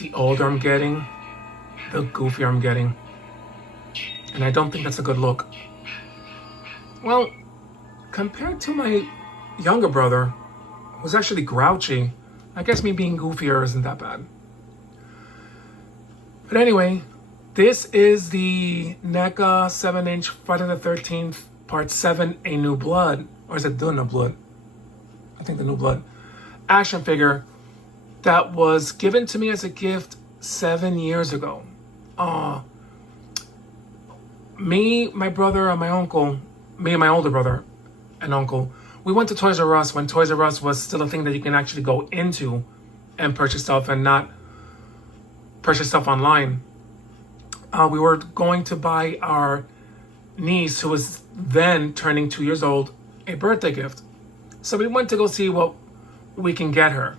the older I'm getting, the goofier I'm getting. And I don't think that's a good look. Well, compared to my younger brother, who's actually grouchy, I guess me being goofier isn't that bad. But anyway, this is the Neca 7-inch Friday the 13th Part 7, A New Blood. Or is it The New Blood? I think The New Blood. Action figure that was given to me as a gift 7 years ago. Me, my brother, and my uncle, me and my older brother and uncle, we went to Toys R Us when Toys R Us was still a thing that you can actually go into and purchase stuff and not purchase stuff online. We were going to buy our niece, who was then turning 2 years old, a birthday gift. So we went to go see what we can get her.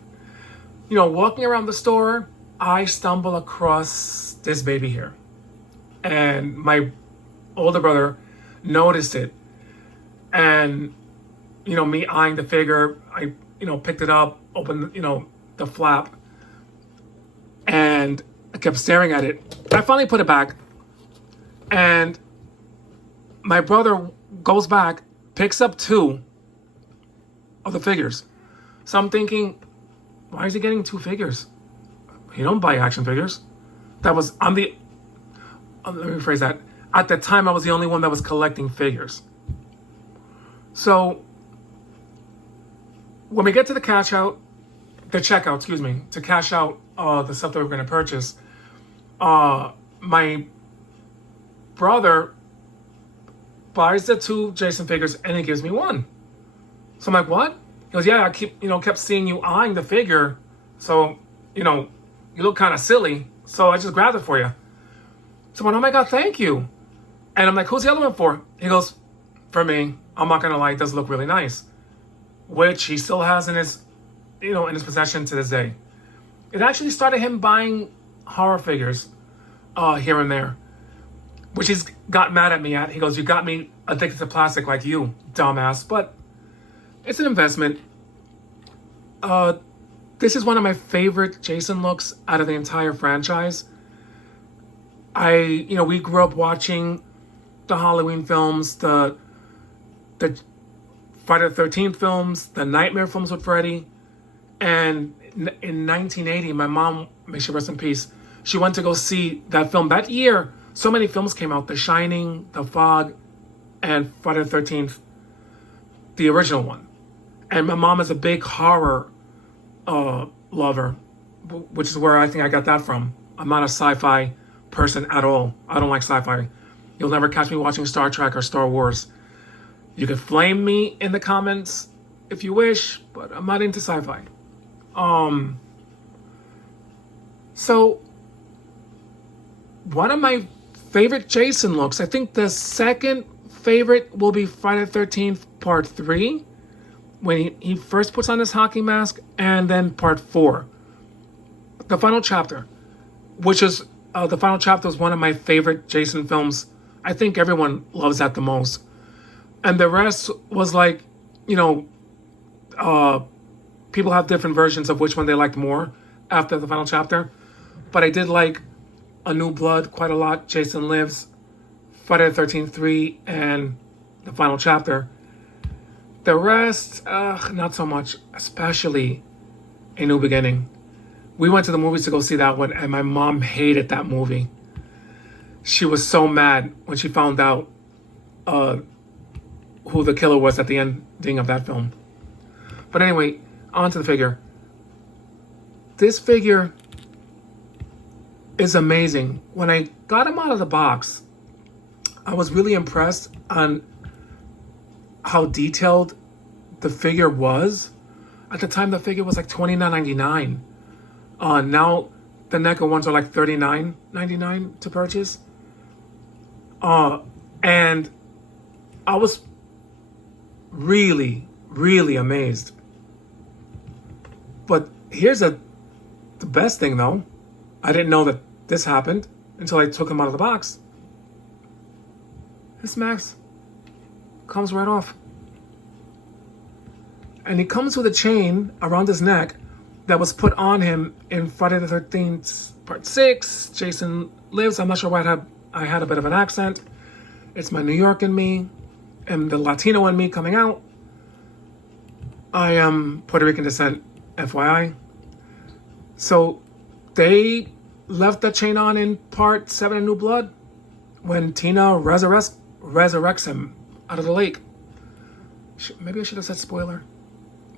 You know, walking around the store, I stumble across this baby here. And my older brother noticed it. And, you know, me eyeing the figure, I, picked it up, opened, the flap, and I kept staring at it. I finally put it back. And my brother goes back, picks up 2 of the figures. So I'm thinking, why is he getting 2 figures? He don't buy action figures. Let me rephrase that. At the time, I was the only one that was collecting figures. So when we get to the checkout, to cash out the stuff that we're going to purchase, my brother buys the 2 Jason figures and he gives me 1. So I'm like, what? He goes, yeah, I kept seeing you eyeing the figure. So, you look kind of silly. So I just grabbed it for you. So I went, oh my God, thank you. And I'm like, who's the other one for? He goes, for me. I'm not going to lie, it does look really nice. Which he still has in his possession to this day. It actually started him buying horror figures here and there. Which he's got mad at me at. He goes, you got me addicted to plastic like you, dumbass. But it's an investment. This is one of my favorite Jason looks out of the entire franchise. We grew up watching the Halloween films, the Friday the 13th films, the Nightmare films with Freddy. And in 1980, my mom, may she rest in peace, she went to go see that film. That year, so many films came out. The Shining, The Fog, and Friday the 13th, the original one. And my mom is a big horror lover, which is where I think I got that from. I'm not a sci-fi person at all. I don't like sci-fi. You'll never catch me watching Star Trek or Star Wars. You can flame me in the comments if you wish, but I'm not into sci-fi. So one of my favorite Jason looks, I think the second favorite will be Friday the 13th Part 3, when he first puts on his hockey mask, and then Part 4, the final chapter, which is the final chapter is one of my favorite Jason films. I think everyone loves that the most. And the rest was like, people have different versions of which one they liked more after the final chapter. But I did like A New Blood quite a lot, Jason Lives, Friday the 13th 3, and the final chapter. The rest, not so much, especially A New Beginning. We went to the movies to go see that one, and my mom hated that movie. She was so mad when she found out who the killer was at the ending of that film. But anyway, on to the figure. This figure is amazing. When I got him out of the box, I was really impressed on how detailed the figure was. At the time, the figure was like $29.99. Now, the Neca ones are like $39.99 to purchase. And I was really, really amazed. But here's the best thing, though. I didn't know that this happened until I took him out of the box. This mask comes right off. And he comes with a chain around his neck that was put on him in Friday the 13th Part 6, Jason Lives. I'm not sure why I had a bit of an accent. It's my New York in me and the Latino in me coming out. I am Puerto Rican descent, FYI. So they left that chain on in Part 7 of New Blood when Tina resurrects him out of the lake. Maybe I should have said spoiler.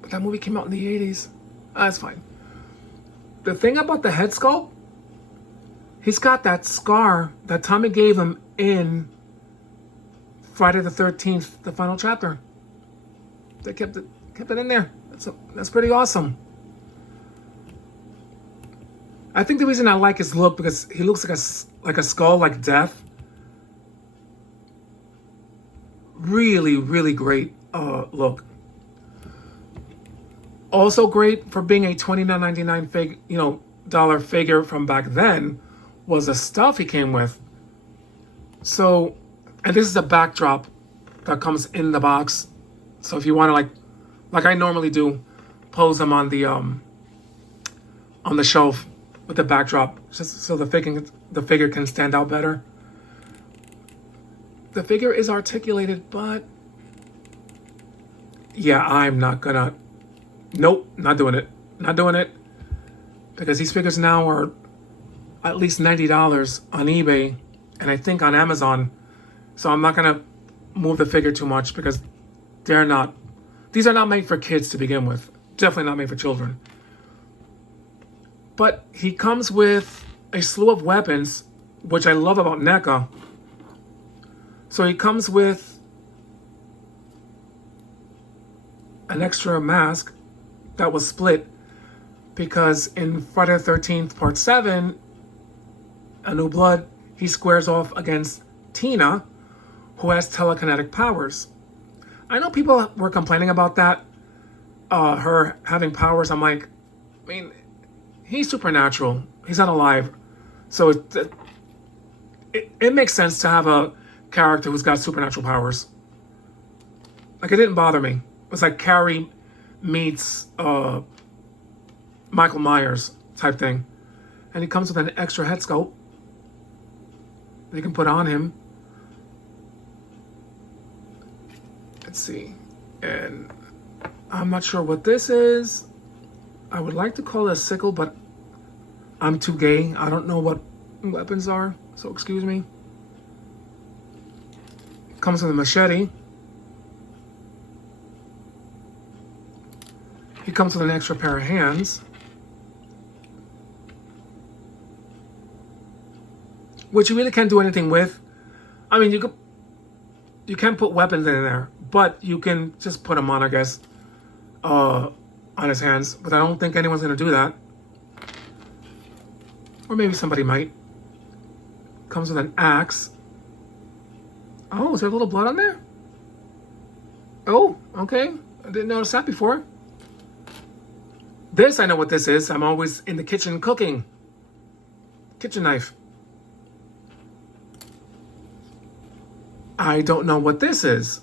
But that movie came out in the 80s. That's fine. The thing about the head sculpt, he's got that scar that Tommy gave him in Friday the 13th, the final chapter. They kept it in there. That's pretty awesome. I think the reason I like his look because he looks like a skull, like death. Really, really great look. Also great for being a $29.99 dollar figure from back then was the stuff he came with. So, and this is a backdrop that comes in the box. So if you want to like I normally do, pose them on the shelf with the backdrop, just so the figure can stand out better. The figure is articulated, but yeah, I'm not gonna. Nope, not doing it. Not doing it. Because these figures now are at least $90 on eBay and I think on Amazon. So I'm not gonna move the figure too much because these are not made for kids to begin with. Definitely not made for children. But he comes with a slew of weapons, which I love about Neca. So he comes with an extra mask that was split because in Friday the 13th, Part 7, A New Blood, he squares off against Tina, who has telekinetic powers. I know people were complaining about that, her having powers. I'm like, I mean, he's supernatural. He's not alive. So it makes sense to have a character who's got supernatural powers. Like, it didn't bother me. It was like Carrie meets Michael Myers type thing. And he comes with an extra head sculpt that you can put on him. Let's see. And I'm not sure what this is. I would like to call it a sickle, but I'm too gay. I don't know what weapons are, so excuse me. Comes with a machete. He comes with an extra pair of hands, which you really can't do anything with. I mean, you can put weapons in there, but you can just put them on, I guess, on his hands. But I don't think anyone's gonna do that, or maybe somebody might. Comes with an axe. Oh, is there a little blood on there? Oh, okay. I didn't notice that before. This, I know what this is. I'm always in the kitchen cooking. Kitchen knife. I don't know what this is.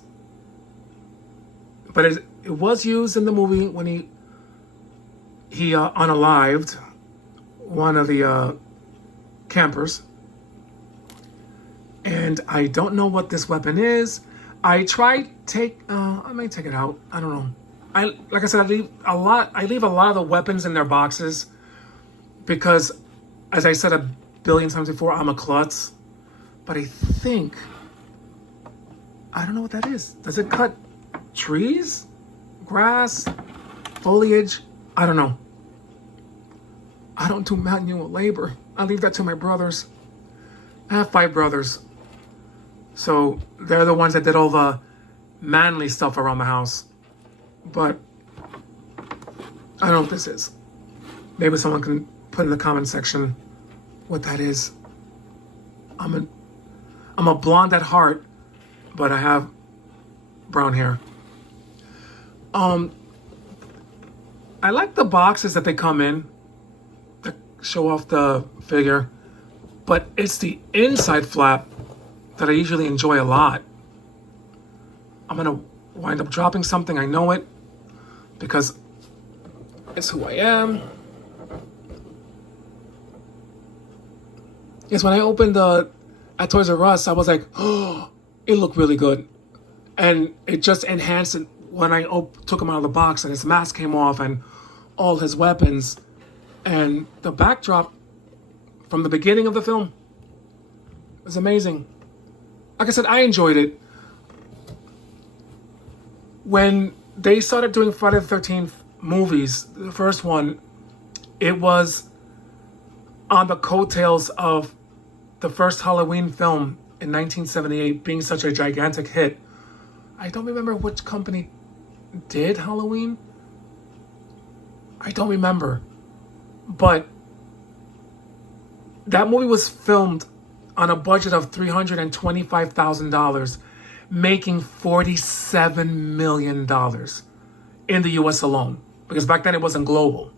But it was used in the movie when he unalived one of the campers. And I don't know what this weapon is. I may take it out. I don't know. Like I said, I leave a lot of the weapons in their boxes because, as I said a billion times before, I'm a klutz. But I don't know what that is. Does it cut trees, grass, foliage? I don't know. I don't do manual labor. I leave that to my brothers. I have 5 brothers. So they're the ones that did all the manly stuff around the house. But I don't know what this is. Maybe someone can put in the comment section what that is. I'm a blonde at heart, but I have brown hair. I like the boxes that they come in that show off the figure, but it's the inside flap that I usually enjoy a lot. I'm gonna wind up dropping something, I know it, because It's who I am. Yes, when I opened at Toys R Us, I was like, oh, it looked really good. And it just enhanced it when I took him out of the box and his mask came off and all his weapons. And the backdrop from the beginning of the film was amazing. Like I said, I enjoyed it. When they started doing Friday the 13th movies, the first one, it was on the coattails of the first Halloween film in 1978 being such a gigantic hit. I don't remember which company did Halloween. I don't remember. But that movie was filmed on a budget of $325,000, making $47 million in the US alone. Because back then it wasn't global,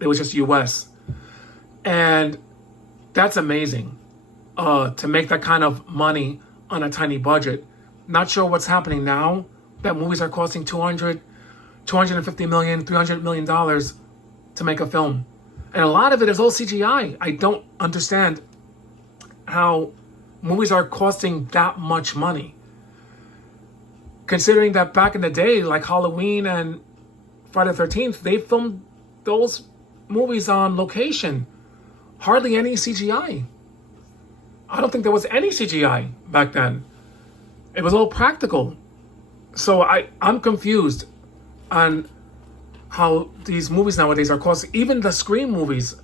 it was just US. And that's amazing to make that kind of money on a tiny budget. Not sure what's happening now that movies are costing $250 million, $300 million to make a film. And a lot of it is all CGI. I don't understand how movies are costing that much money. Considering that back in the day, like Halloween and Friday the 13th, they filmed those movies on location. Hardly any CGI. I don't think there was any CGI back then. It was all practical. So I'm confused on how these movies nowadays are costing. Even the Scream movies,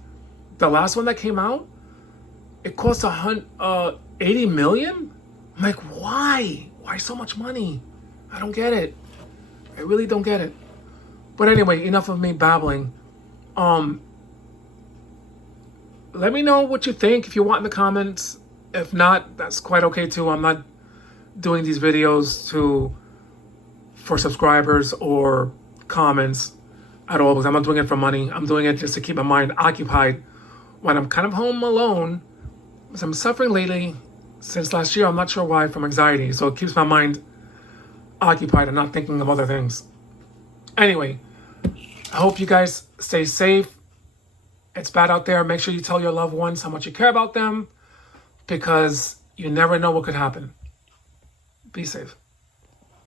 the last one that came out, it cost 80 million? I'm like, why? Why so much money? I don't get it. I really don't get it. But anyway, enough of me babbling. Let me know what you think if you want in the comments. If not, that's quite okay too. I'm not doing these videos for subscribers or comments at all, because I'm not doing it for money. I'm doing it just to keep my mind occupied when I'm kind of home alone. Because I'm suffering lately since last year. I'm not sure why, from anxiety. So it keeps my mind occupied and not thinking of other things. Anyway, I hope you guys stay safe. It's bad out there. Make sure you tell your loved ones how much you care about them, because you never know what could happen. Be safe.